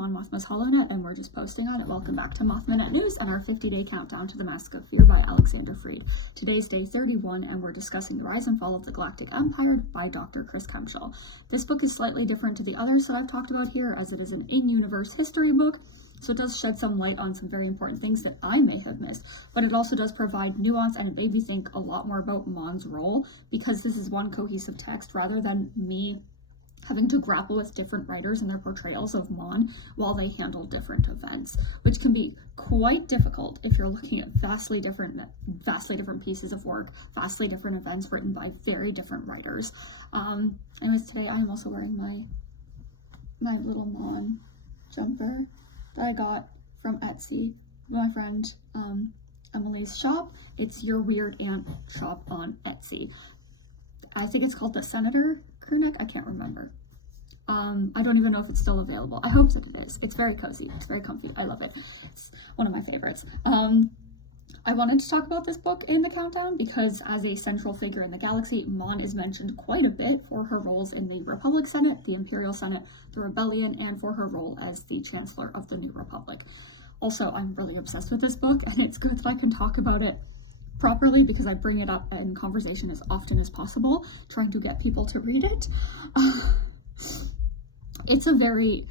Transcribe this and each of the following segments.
Mon Mothma's HoloNet, and we're just posting on it. Welcome back to Mothmanet News and our 50-day countdown to the Mask of Fear by Alexander Freed. Today's day 31, and we're discussing The Rise and Fall of the Galactic Empire by Dr. Chris Kemshall. This book is slightly different to the others that I've talked about here, as it is an in-universe history book, so it does shed some light on some very important things that I may have missed, but it also does provide nuance, and it made me think a lot more about Mon's role, because this is one cohesive text rather than me having to grapple with different writers and their portrayals of Mon while they handle different events, which can be quite difficult if you're looking at vastly different pieces of work, vastly different events written by very different writers. Anyways, today I am also wearing my little Mon jumper that I got from Etsy, my friend Emily's shop. It's Your Weird Aunt shop on Etsy. I think it's called the Senator Crewneck. I can't remember. I don't even know if it's still available. I hope that it is. It's very cozy. It's very comfy. I love it. It's one of my favorites. I wanted to talk about this book in the countdown because as a central figure in the galaxy, Mon is mentioned quite a bit for her roles in the Republic Senate, the Imperial Senate, the Rebellion, and for her role as the Chancellor of the New Republic. Also, I'm really obsessed with this book, and it's good that I can talk about it properly because I bring it up in conversation as often as possible, trying to get people to read it. It's a very,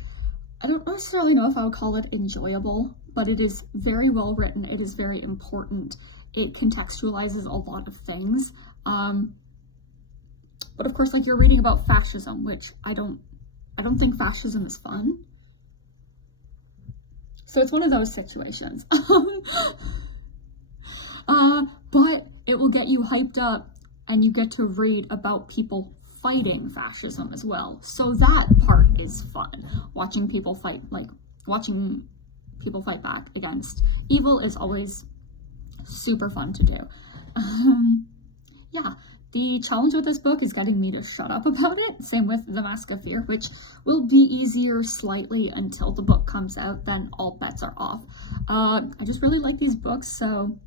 I don't necessarily know if I would call it enjoyable, but it is very well written. It is very important. It contextualizes a lot of things. But of course, like, you're reading about fascism, which I don't think fascism is fun. So it's one of those situations. But it will get you hyped up, and you get to read about people fighting fascism as well. So that part is fun. Watching people fight back against evil is always super fun to do. Yeah, the challenge with this book is getting me to shut up about it. Same with The Mask of Fear, which will be easier slightly until the book comes out, then all bets are off. I just really like these books, so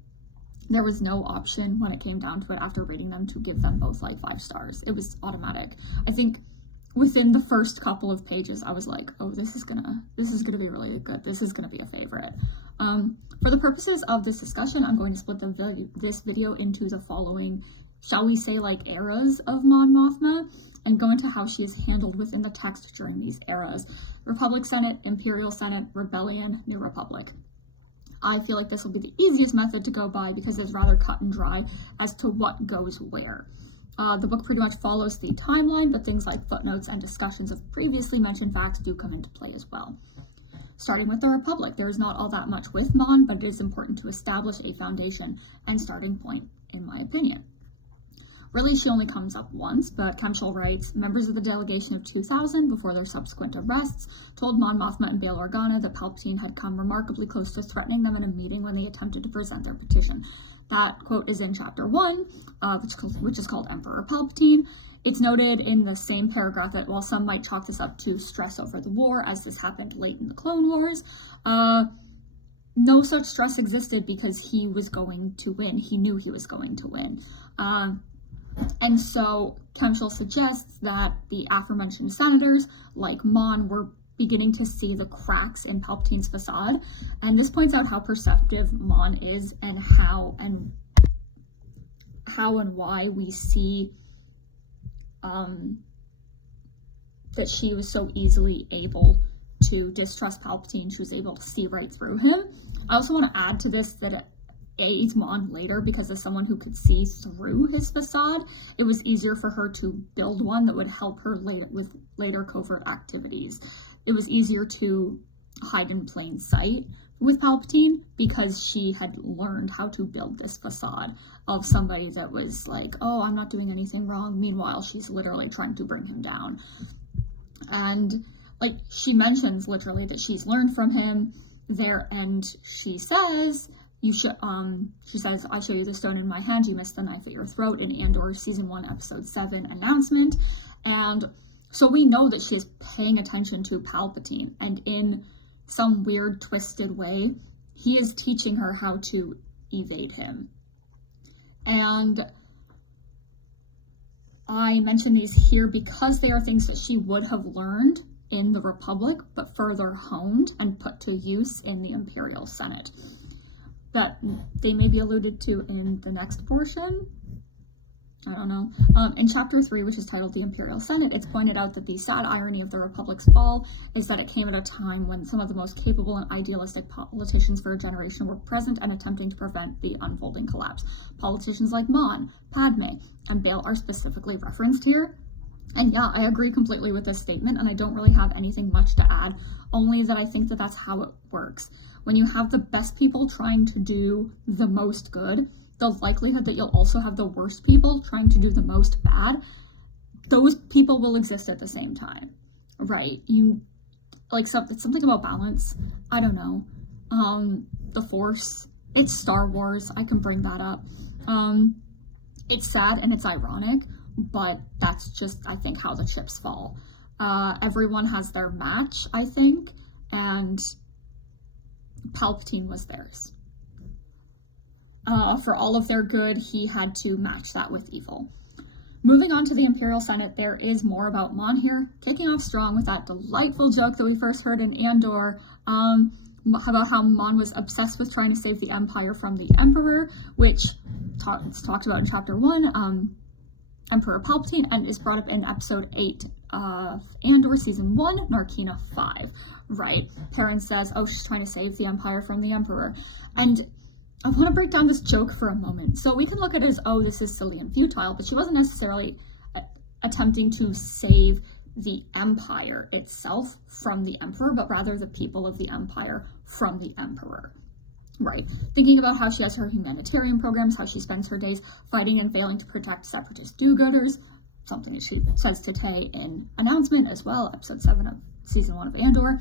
there was no option when it came down to it after reading them to give them both like 5 stars. It was automatic. I think within the first couple of pages, I was like, oh, this is gonna be really good. This is gonna be a favorite. For the purposes of this discussion, I'm going to split this video into the following, shall we say, like, eras of Mon Mothma, and go into how she is handled within the text during these eras. Republic Senate, Imperial Senate, Rebellion, New Republic. I feel like this will be the easiest method to go by because it's rather cut and dry as to what goes where. The book pretty much follows the timeline, but things like footnotes and discussions of previously mentioned facts do come into play as well. Starting with the Republic, there is not all that much with Mon, but it is important to establish a foundation and starting point, in my opinion. Really, she only comes up once, but Kemshall writes, members of the delegation of 2000, before their subsequent arrests, told Mon Mothma and Bail Organa that Palpatine had come remarkably close to threatening them in a meeting when they attempted to present their petition. That quote is in Chapter 1, which is called Emperor Palpatine. It's noted in the same paragraph that while some might chalk this up to stress over the war, as this happened late in the Clone Wars, no such stress existed because he was going to win. He knew he was going to win. And so Kemshall suggests that the aforementioned senators, like Mon, were beginning to see the cracks in Palpatine's facade, and this points out how perceptive Mon is and how and why we see that she was so easily able to distrust Palpatine. She was able to see right through him. I also want to add to this that it aids Mon later because as someone who could see through his facade, it was easier for her to build one that would help her with later covert activities. It was easier to hide in plain sight with Palpatine because she had learned how to build this facade of somebody that was like, oh, I'm not doing anything wrong. Meanwhile, she's literally trying to bring him down. And like, she mentions literally that she's learned from him there, and she says, she says, I show you the stone in my hand, you missed the knife at your throat, in Andor Season 1, Episode 7 announcement. And so we know that she is paying attention to Palpatine, and in some weird, twisted way, he is teaching her how to evade him. And I mention these here because they are things that she would have learned in the Republic, but further honed and put to use in the Imperial Senate. That they may be alluded to in the next portion. I don't know. In chapter 3, which is titled The Imperial Senate, it's pointed out that the sad irony of the Republic's fall is that it came at a time when some of the most capable and idealistic politicians for a generation were present and attempting to prevent the unfolding collapse. Politicians like Mon, Padme, and Bail are specifically referenced here. And yeah, I agree completely with this statement, and I don't really have anything much to add, only that I think that that's how it works. When you have the best people trying to do the most good, the likelihood that you'll also have the worst people trying to do the most bad, those people will exist at the same time, right? It's something about balance. I don't know. The Force, it's Star Wars, I can bring that up. It's sad and it's ironic, but that's just, I think, how the chips fall. Everyone has their match, I think, and Palpatine was theirs. For all of their good, he had to match that with evil. Moving on to the Imperial Senate, there is more about Mon here, kicking off strong with that delightful joke that we first heard in Andor, about how Mon was obsessed with trying to save the Empire from the Emperor, which it's talked about in chapter 1, Emperor Palpatine, and is brought up in episode 8 of Andor season 1, Narkina 5, right? Perrin says, oh, she's trying to save the Empire from the Emperor. And I want to break down this joke for a moment. So we can look at it as, oh, this is silly and futile, but she wasn't necessarily attempting to save the Empire itself from the Emperor, but rather the people of the Empire from the Emperor, right? Thinking about how she has her humanitarian programs, how she spends her days fighting and failing to protect separatist do-gooders, something that she says to Tay in Announcement as well, episode 7 of season 1 of Andor.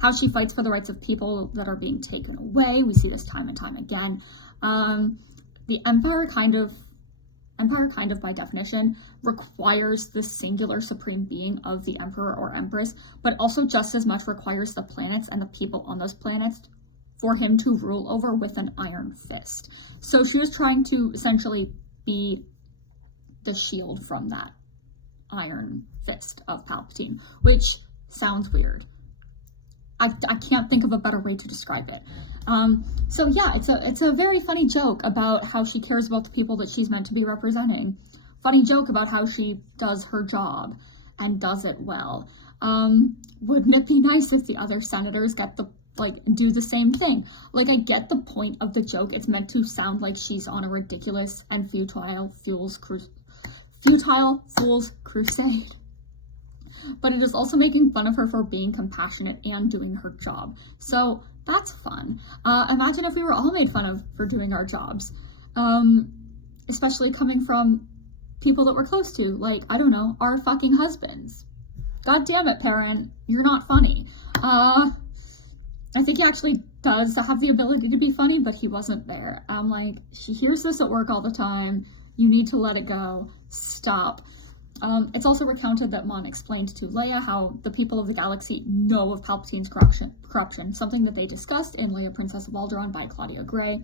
How she fights for the rights of people that are being taken away. We see this time and time again. The Empire kind of by definition requires the singular supreme being of the Emperor or Empress, but also just as much requires the planets and the people on those planets for him to rule over with an iron fist. So she was trying to essentially be the shield from that iron fist of Palpatine, which sounds weird. I can't think of a better way to describe it. So yeah, it's a very funny joke about how she cares about the people that she's meant to be representing. Funny joke about how she does her job and does it well. Wouldn't it be nice if the other senators do the same thing? I get the point of the joke. It's meant to sound like she's on a ridiculous and futile fool's crusade. But it is also making fun of her for being compassionate and doing her job. So that's fun. Imagine if we were all made fun of for doing our jobs. Especially coming from people that we're close to, I don't know, our fucking husbands. God damn it, Perrin, you're not funny. I think he actually does have the ability to be funny, but he wasn't there. She hears this at work all the time. You need to let it go. Stop. It's also recounted that Mon explained to Leia how the people of the galaxy know of Palpatine's corruption, something that they discussed in Leia, Princess of Alderaan by Claudia Gray.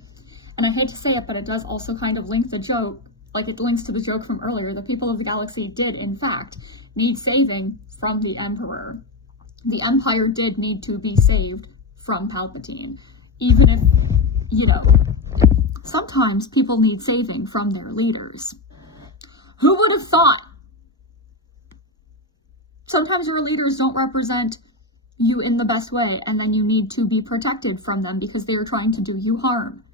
And I hate to say it, but it does also kind of link the joke, it links to the joke from earlier. The people of the galaxy did, in fact, need saving from the Emperor. The Empire did need to be saved from Palpatine. Even if, sometimes people need saving from their leaders. Who would have thought? Sometimes your leaders don't represent you in the best way, and then you need to be protected from them because they are trying to do you harm.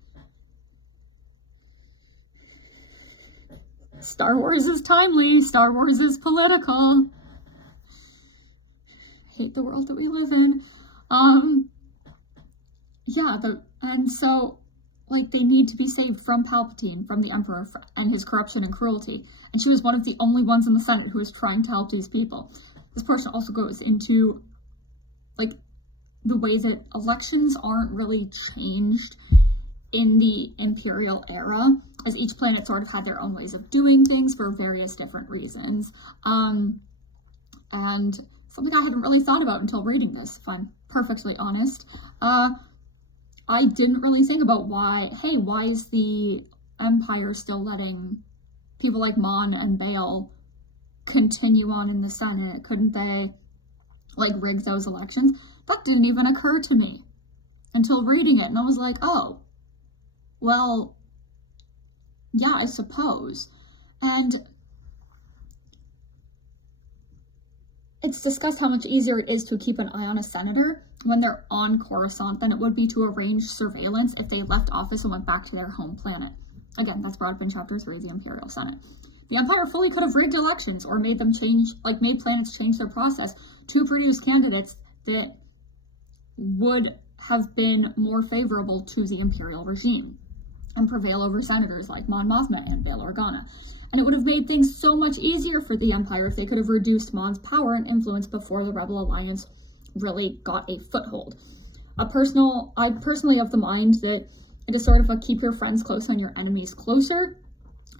Star Wars is timely. Star Wars is political. I hate the world that we live in. They need to be saved from Palpatine, from the Emperor, and his corruption and cruelty. And she was one of the only ones in the Senate who was trying to help these people. This portion also goes into, the way that elections aren't really changed in the Imperial era, as each planet sort of had their own ways of doing things for various different reasons. And something I hadn't really thought about until reading this, if I'm perfectly honest. I didn't really think about why is the Empire still letting people like Mon and Bail continue on in the Senate? Couldn't they like rig those elections. That didn't even occur to me until reading it, and I was like, oh, well, yeah, I suppose. And it's discussed how much easier it is to keep an eye on a senator when they're on Coruscant than it would be to arrange surveillance if they left office and went back to their home planet. Again, that's brought up in Chapter 3 of the Imperial Senate. The Empire fully could have rigged elections or made planets change their process to produce candidates that would have been more favorable to the Imperial regime and prevail over senators like Mon Mothma and Bail Organa. And it would have made things so much easier for the Empire if they could have reduced Mon's power and influence before the Rebel Alliance really got a foothold. I personally of the mind that it is sort of a keep your friends close and your enemies closer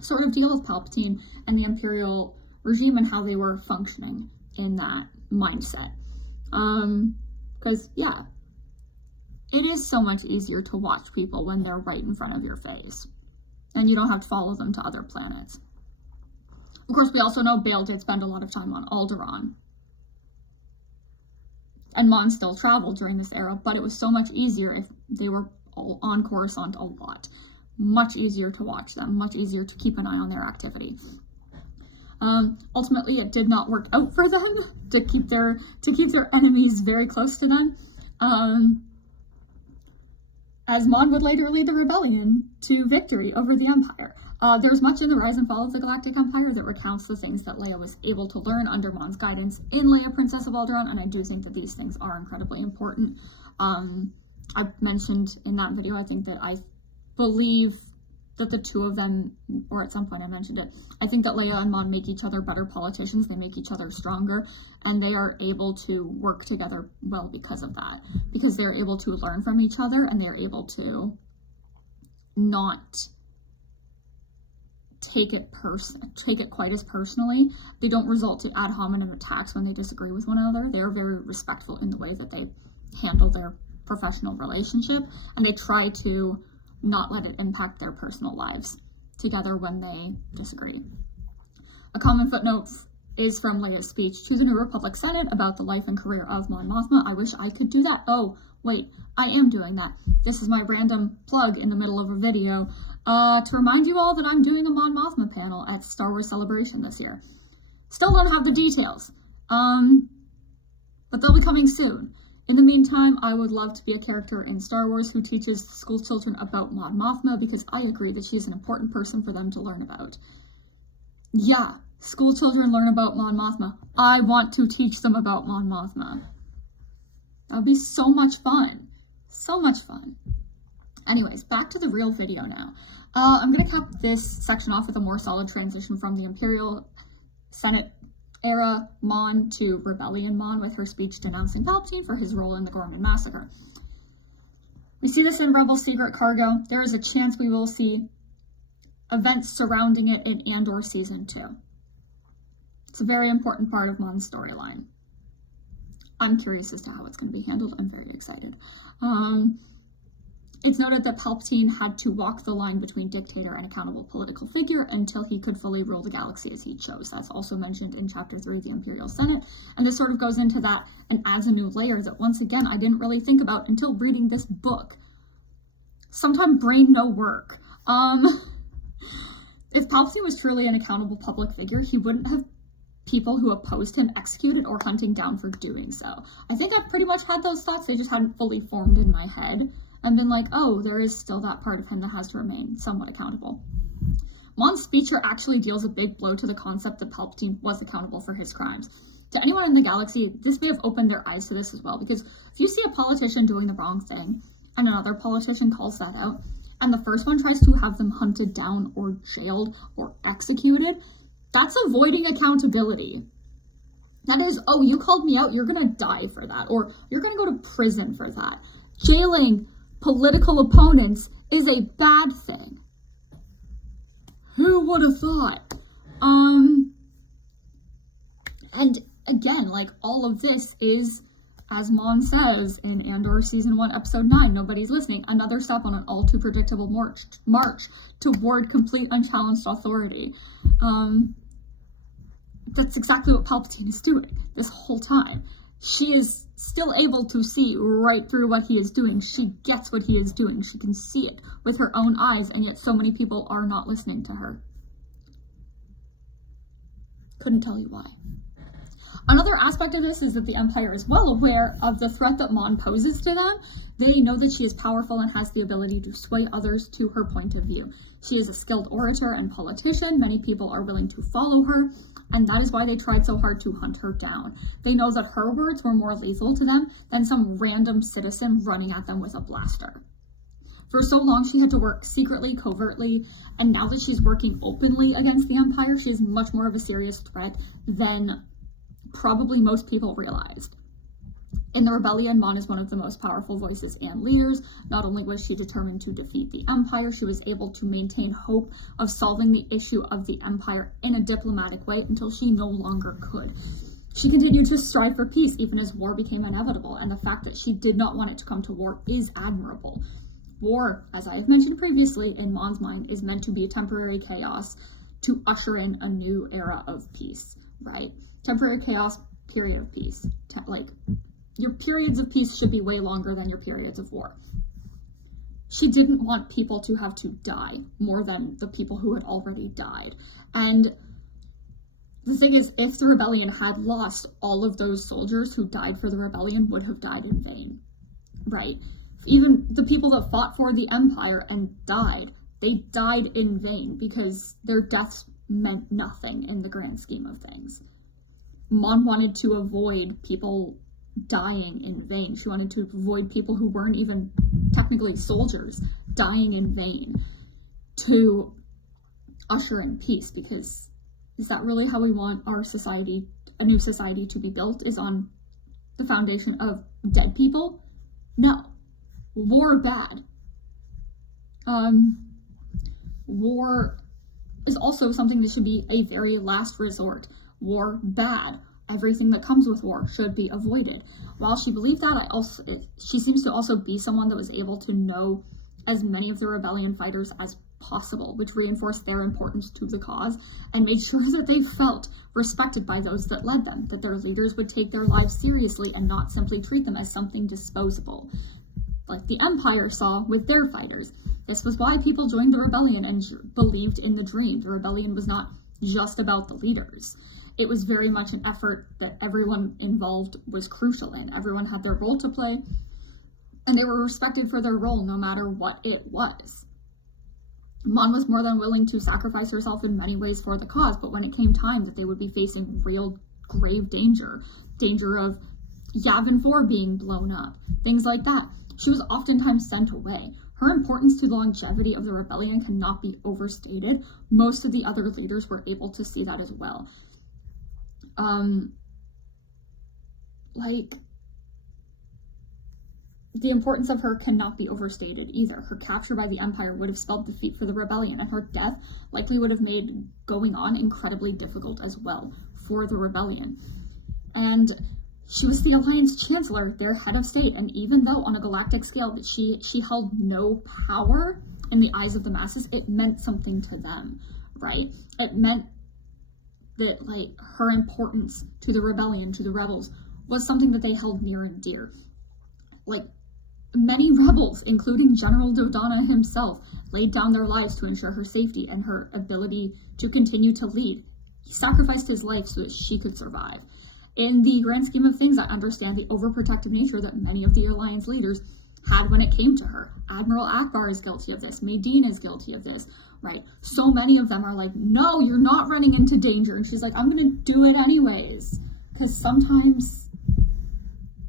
sort of deal with Palpatine and the Imperial regime and how they were functioning in that mindset. Because, yeah, it is so much easier to watch people when they're right in front of your face. And you don't have to follow them to other planets. Of course, we also know Bail did spend a lot of time on Alderaan. And Mon still traveled during this era, but it was so much easier if they were all on Coruscant a lot. Much easier to watch them, much easier to keep an eye on their activity. Ultimately, it did not work out for them to keep their enemies very close to them. As Mon would later lead the rebellion to victory over the Empire. There's much in the Rise and Fall of the Galactic Empire that recounts the things that Leia was able to learn under Mon's guidance in Leia, Princess of Alderaan, and I do think that these things are incredibly important. I've mentioned in that video, I think that I believe that the two of them, or at some point I mentioned it, I think that Leia and Mon make each other better politicians, they make each other stronger, and they are able to work together well because of that. Because they're able to learn from each other, and they're able to not take it quite as personally. They don't result to ad hominem attacks when they disagree with one another. They are very respectful in the way that they handle their professional relationship, and they try to not let it impact their personal lives together when they disagree. A common footnote is from Leia's speech to the New Republic Senate about the life and career of Mon Mothma. I wish I could do that. Oh, wait, I am doing that. This is my random plug in the middle of a video to remind you all that I'm doing a Mon Mothma panel at Star Wars Celebration this year. Still don't have the details, but they'll be coming soon. In the meantime, I would love to be a character in Star Wars who teaches school children about Mon Mothma, because I agree that she's an important person for them to learn about. Yeah, school children learn about Mon Mothma. I want to teach them about Mon Mothma. That would be so much fun. So much fun. Anyways, back to the real video now. I'm going to cap this section off with a more solid transition from the Imperial Senate era Mon to Rebellion Mon with her speech denouncing Palpatine for his role in the Gorman Massacre. We see this in Rebel Secret Cargo. There is a chance we will see events surrounding it in Andor Season 2. It's a very important part of Mon's storyline. I'm curious as to how it's going to be handled. I'm very excited. It's noted that Palpatine had to walk the line between dictator and accountable political figure until he could fully rule the galaxy as he chose. That's also mentioned in Chapter 3 of the Imperial Senate, and this sort of goes into that and adds a new layer that, once again, I didn't really think about until reading this book. Sometimes brain no work. If Palpatine was truly an accountable public figure, he wouldn't have people who opposed him executed or hunting down for doing so. I think I've pretty much had those thoughts, they just hadn't fully formed in my head. And been like, oh, there is still that part of him that has to remain somewhat accountable. Mon's speech here actually deals a big blow to the concept that Palpatine was accountable for his crimes. To anyone in the galaxy, this may have opened their eyes to this as well, because if you see a politician doing the wrong thing, and another politician calls that out, and the first one tries to have them hunted down or jailed or executed, that's avoiding accountability. That is, oh, you called me out, you're gonna die for that, or you're gonna go to prison for that. Jailing political opponents is a bad thing. Who would have thought? And again, like, all of this is, as Mon says in Andor Season 1, Episode 9, Nobody's Listening, another step on an all too predictable march toward complete unchallenged authority. That's exactly what Palpatine is doing this whole time. she is still able to see right through what he is doing. She gets what he is doing. She can see it with her own eyes, and yet so many people are not listening to her. Couldn't tell you why. Another aspect of this is that the Empire is well aware of the threat that Mon poses to them. They know that she is powerful and has the ability to sway others to her point of view. She is a skilled orator and politician. Many people are willing to follow her, and that is why they tried so hard to hunt her down. They know that her words were more lethal to them than some random citizen running at them with a blaster. For so long, she had to work secretly, covertly, and now that she's working openly against the Empire, she is much more of a serious threat than probably most people realized. In the rebellion, Mon is one of the most powerful voices and leaders. Not only was she determined to defeat the Empire, she was able to maintain hope of solving the issue of the Empire in a diplomatic way until she no longer could. She continued to strive for peace even as war became inevitable, and the fact that she did not want it to come to war is admirable. War, as I have mentioned previously, in Mon's mind, is meant to be a temporary chaos to usher in a new era of peace, right? Temporary chaos, period of peace. Your periods of peace should be way longer than your periods of war. She didn't want people to have to die more than the people who had already died. And the thing is, if the rebellion had lost, all of those soldiers who died for the rebellion would have died in vain, right? Even the people that fought for the Empire and died, they died in vain because their deaths meant nothing in the grand scheme of things. Mon wanted to avoid people dying in vain. She wanted to avoid people who weren't even technically soldiers dying in vain to usher in peace, because is that really how we want our society, a new society, to be built, is on the foundation of dead people? No. War bad. War is also something that should be a very last resort. War bad. Everything that comes with war should be avoided. While she believed that, she seems to also be someone that was able to know as many of the rebellion fighters as possible, which reinforced their importance to the cause and made sure that they felt respected by those that led them, that their leaders would take their lives seriously and not simply treat them as something disposable, like the Empire saw with their fighters. This was why people joined the rebellion and believed in the dream. The rebellion was not just about the leaders. It was very much an effort that everyone involved was crucial in. Everyone had their role to play, and they were respected for their role no matter what it was. Mon was more than willing to sacrifice herself in many ways for the cause, but when it came time that they would be facing real grave danger of Yavin 4 being blown up, things like that, she was oftentimes sent away. Her importance to the longevity of the rebellion cannot be overstated. Most of the other leaders were able to see that as well. The importance of her cannot be overstated either. Her capture by the Empire would have spelled defeat for the rebellion, and her death likely would have made going on incredibly difficult as well for the rebellion. And she was the Alliance Chancellor, their head of state, and even though on a galactic scale that she held no power in the eyes of the masses, it meant something to them, right? It meant that, her importance to the rebellion, to the rebels, was something that they held near and dear. Many rebels, including General Dodonna himself, laid down their lives to ensure her safety and her ability to continue to lead. He sacrificed his life so that she could survive. In the grand scheme of things, I understand the overprotective nature that many of the Alliance leaders had when it came to her. Admiral Akbar is guilty of this. Medine is guilty of this, right? So many of them are like, no, you're not running into danger. And she's like, I'm going to do it anyways. Because sometimes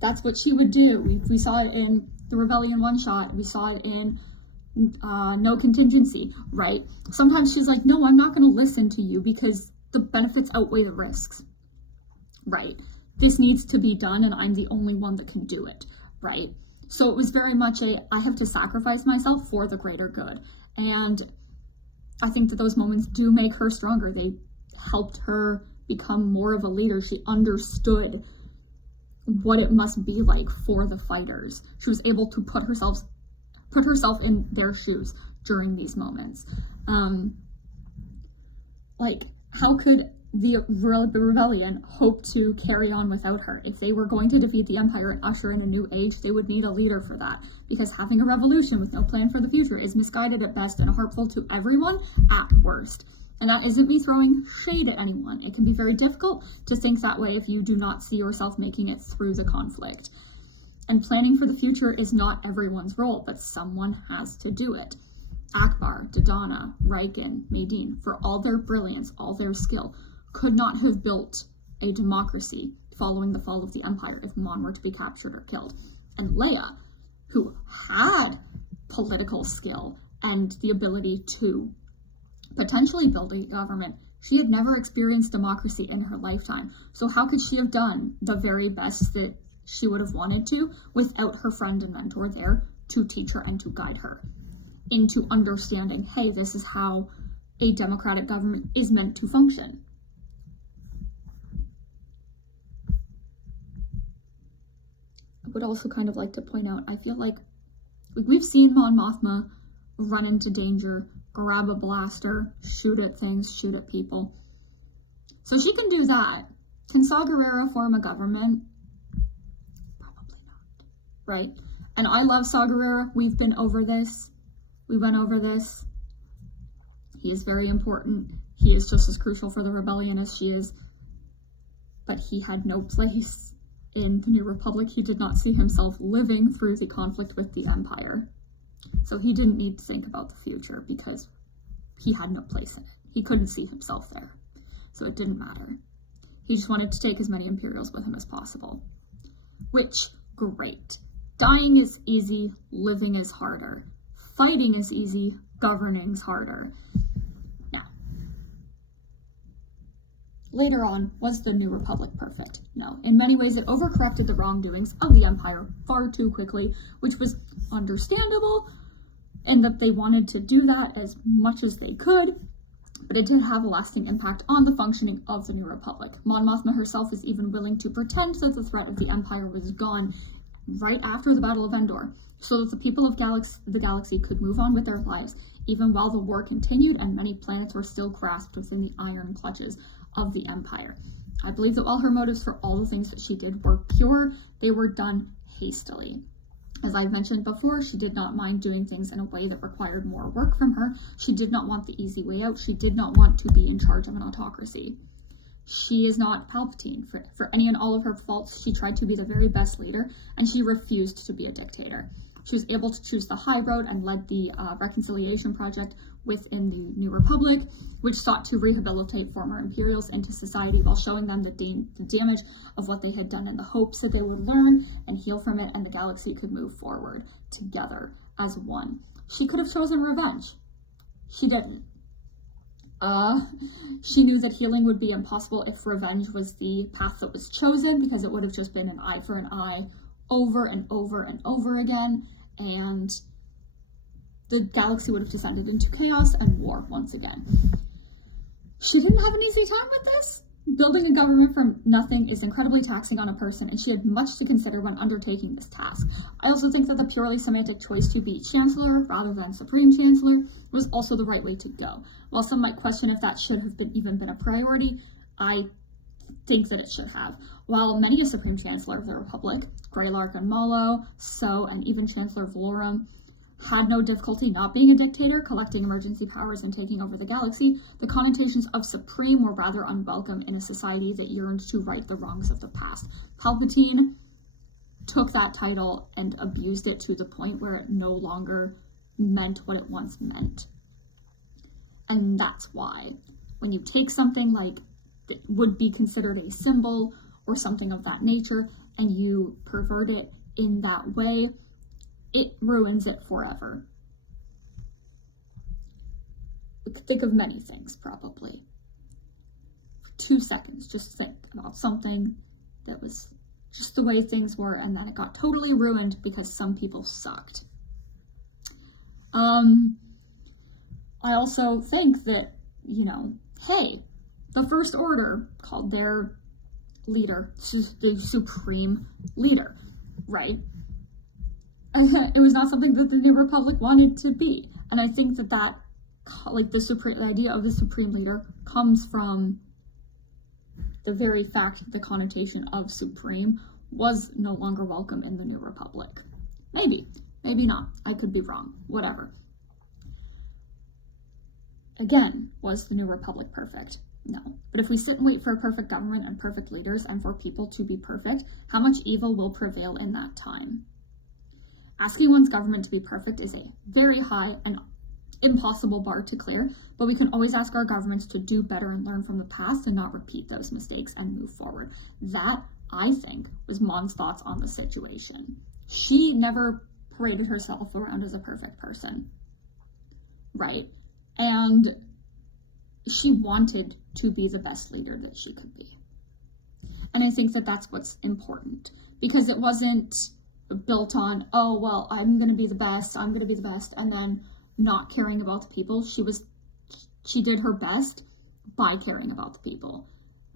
that's what she would do. We saw it in the Rebellion one-shot. We saw it in No Contingency, right? Sometimes she's like, no, I'm not going to listen to you because the benefits outweigh the risks, right? This needs to be done and I'm the only one that can do it, right? So it was very much I have to sacrifice myself for the greater good. And I think that those moments do make her stronger. They helped her become more of a leader. She understood what it must be like for the fighters. She was able to put herself in their shoes during these moments. How could the rebellion hoped to carry on without her. If they were going to defeat the Empire and usher in a new age, they would need a leader for that, because having a revolution with no plan for the future is misguided at best and harmful to everyone at worst. And that isn't me throwing shade at anyone. It can be very difficult to think that way if you do not see yourself making it through the conflict. And planning for the future is not everyone's role, but someone has to do it. Akbar, Dodona, Raiken, Medine, for all their brilliance, all their skill, could not have built a democracy following the fall of the Empire if Mon were to be captured or killed. And Leia, who had political skill and the ability to potentially build a government, she had never experienced democracy in her lifetime. So how could she have done the very best that she would have wanted to without her friend and mentor there to teach her and to guide her into understanding, hey, this is how a democratic government is meant to function. I would also kind of like to point out, I feel like we've seen Mon Mothma run into danger, grab a blaster, shoot at things, shoot at people. So she can do that. Can Saw Gerrera form a government? Probably not, right? And I love Saw Gerrera. We've been over this. We went over this. He is very important. He is just as crucial for the rebellion as she is. But he had no place in the New Republic. He did not see himself living through the conflict with the Empire. So he didn't need to think about the future because he had no place in it. He couldn't see himself there. So it didn't matter. He just wanted to take as many Imperials with him as possible. Which, great. Dying is easy, living is harder. Fighting is easy, governing's harder. Now, later on, was the New Republic perfect? No. In many ways, it overcorrected the wrongdoings of the Empire far too quickly, which was understandable, and that they wanted to do that as much as they could, but it did have a lasting impact on the functioning of the New Republic. Mon Mothma herself is even willing to pretend that the threat of the Empire was gone right after the Battle of Endor, so that the people of the galaxy could move on with their lives, even while the war continued and many planets were still grasped within the iron clutches of the Empire. I believe that while her motives for all the things that she did were pure, they were done hastily. As I've mentioned before, she did not mind doing things in a way that required more work from her. She did not want the easy way out. She did not want to be in charge of an autocracy. She is not Palpatine. For any and all of her faults, she tried to be the very best leader, and she refused to be a dictator. She was able to choose the high road and led the Reconciliation Project within the New Republic, which sought to rehabilitate former Imperials into society while showing them the damage of what they had done in the hopes that they would learn and heal from it and the galaxy could move forward together as one. She could have chosen revenge. She didn't. She knew that healing would be impossible if revenge was the path that was chosen, because it would have just been an eye for an eye over and over and over again, and the galaxy would have descended into chaos and war once again. She didn't have an easy time with this. Building a government from nothing is incredibly taxing on a person, and she had much to consider when undertaking this task. I also think that the purely semantic choice to be Chancellor rather than Supreme Chancellor was also the right way to go. While some might question if that should have even been a priority, I think that it should have. While many a Supreme Chancellor of the Republic, Greylark and Malo, So, and even Chancellor Valorum, had no difficulty not being a dictator, collecting emergency powers, and taking over the galaxy, the connotations of supreme were rather unwelcome in a society that yearned to right the wrongs of the past. Palpatine took that title and abused it to the point where it no longer meant what it once meant. And that's why, when you take something like that would be considered a symbol or something of that nature, and you pervert it in that way, it ruins it forever. We could think of many things, probably. For 2 seconds, just think about something that was just the way things were, and then it got totally ruined because some people sucked. I also think that, hey, the First Order called their leader the Supreme Leader, right? It was not something that the New Republic wanted to be. And I think that the idea of the Supreme Leader comes from the very fact, the connotation of supreme was no longer welcome in the New Republic. Maybe not. I could be wrong. Whatever. Again, was the New Republic perfect? No. But if we sit and wait for a perfect government and perfect leaders and for people to be perfect, how much evil will prevail in that time? Asking one's government to be perfect is a very high and impossible bar to clear, but we can always ask our governments to do better and learn from the past and not repeat those mistakes and move forward. That, I think, was Mon's thoughts on the situation. She never paraded herself around as a perfect person, right? And she wanted to be the best leader that she could be. And I think that that's what's important, because it wasn't built on, oh, well, I'm going to be the best, and then not caring about the people. She did her best by caring about the people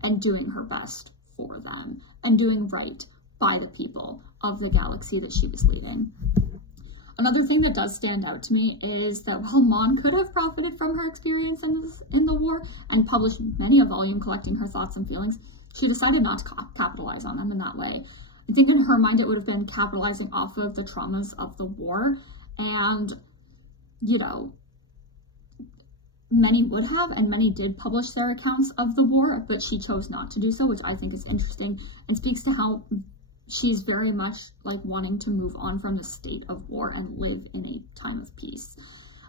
and doing her best for them and doing right by the people of the galaxy that she was leading. Another thing that does stand out to me is that while Mon could have profited from her experience in the war and published many a volume collecting her thoughts and feelings, she decided not to capitalize on them in that way. I think in her mind it would have been capitalizing off of the traumas of the war, and, you know, many would have, and many did publish their accounts of the war, but she chose not to do so, which I think is interesting and speaks to how she's very much like wanting to move on from the state of war and live in a time of peace.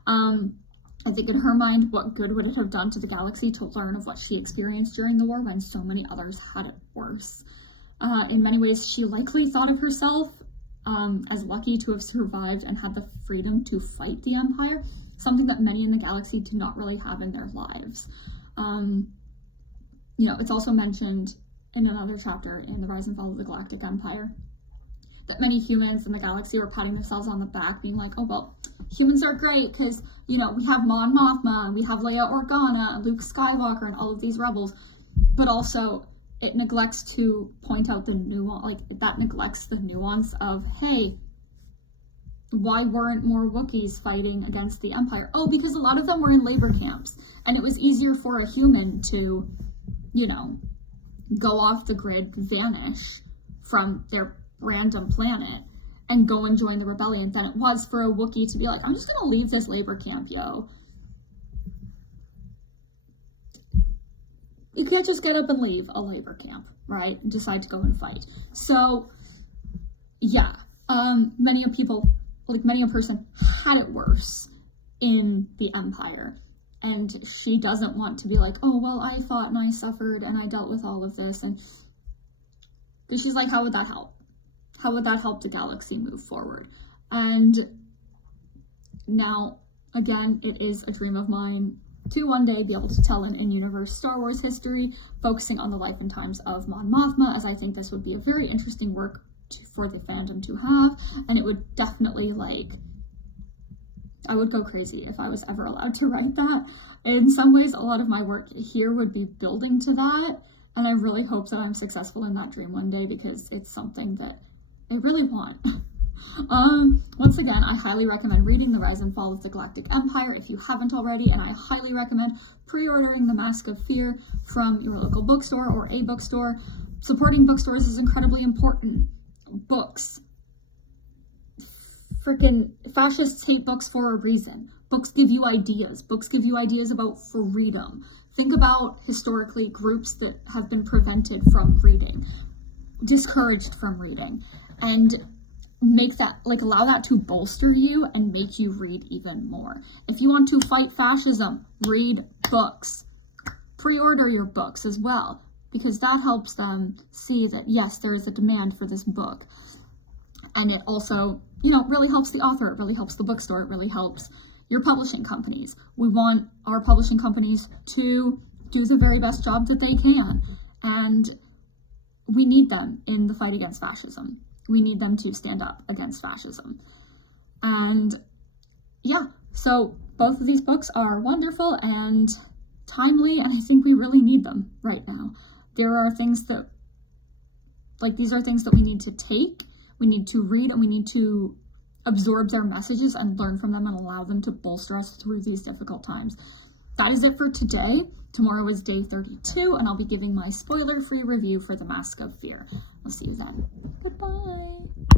I think in her mind, what good would it have done to the galaxy to learn of what she experienced during the war when so many others had it worse? In many ways, she likely thought of herself as lucky to have survived and had the freedom to fight the Empire, something that many in the galaxy did not really have in their lives. You know, it's also mentioned in another chapter in The Rise and Fall of the Galactic Empire that many humans in the galaxy were patting themselves on the back, being like, oh, well, humans are great because, you know, we have Mon Mothma, and we have Leia Organa, and Luke Skywalker, and all of these rebels, but also it neglects to point out the nuance, like, that neglects the nuance of, hey, why weren't more Wookiees fighting against the Empire? Oh, because a lot of them were in labor camps, and it was easier for a human to, you know, go off the grid, vanish from their random planet, and go and join the rebellion than it was for a Wookiee to be like, I'm just gonna leave this labor camp, yo. You can't just get up and leave a labor camp, right? And decide to go and fight. So, yeah, many a person had it worse in the Empire. And she doesn't want to be like, oh, well, I fought and I suffered and I dealt with all of this. And because she's like, how would that help? How would that help the galaxy move forward? And now, again, it is a dream of mine to one day be able to tell an in-universe Star Wars history, focusing on the life and times of Mon Mothma, as I think this would be a very interesting work for the fandom to have. And it would definitely, like, I would go crazy if I was ever allowed to write that. In some ways, a lot of my work here would be building to that, and I really hope that I'm successful in that dream one day, because it's something that I really want. Once again, I highly recommend reading The Rise and Fall of the Galactic Empire if you haven't already, and I highly recommend pre-ordering The Mask of Fear from your local bookstore or a bookstore. Supporting bookstores is incredibly important. Books. Freaking fascists hate books for a reason. Books give you ideas. Books give you ideas about freedom. Think about historically groups that have been prevented from reading, discouraged from reading, and make that, like, allow that to bolster you and make you read even more. If you want to fight fascism, read books. Pre-order your books as well, because that helps them see that, yes, there is a demand for this book. And it also, you know, really helps the author, it really helps the bookstore, it really helps your publishing companies. We want our publishing companies to do the very best job that they can, and we need them in the fight against fascism. We need them to stand up against fascism. And yeah, so both of these books are wonderful and timely, and I think we really need them right now. There are things that, like, these are things that we need to take, we need to read, and we need to absorb their messages and learn from them and allow them to bolster us through these difficult times. that is it for today. Tomorrow is day 32, and I'll be giving my spoiler-free review for The Mask of Fear. I'll see you then. Goodbye.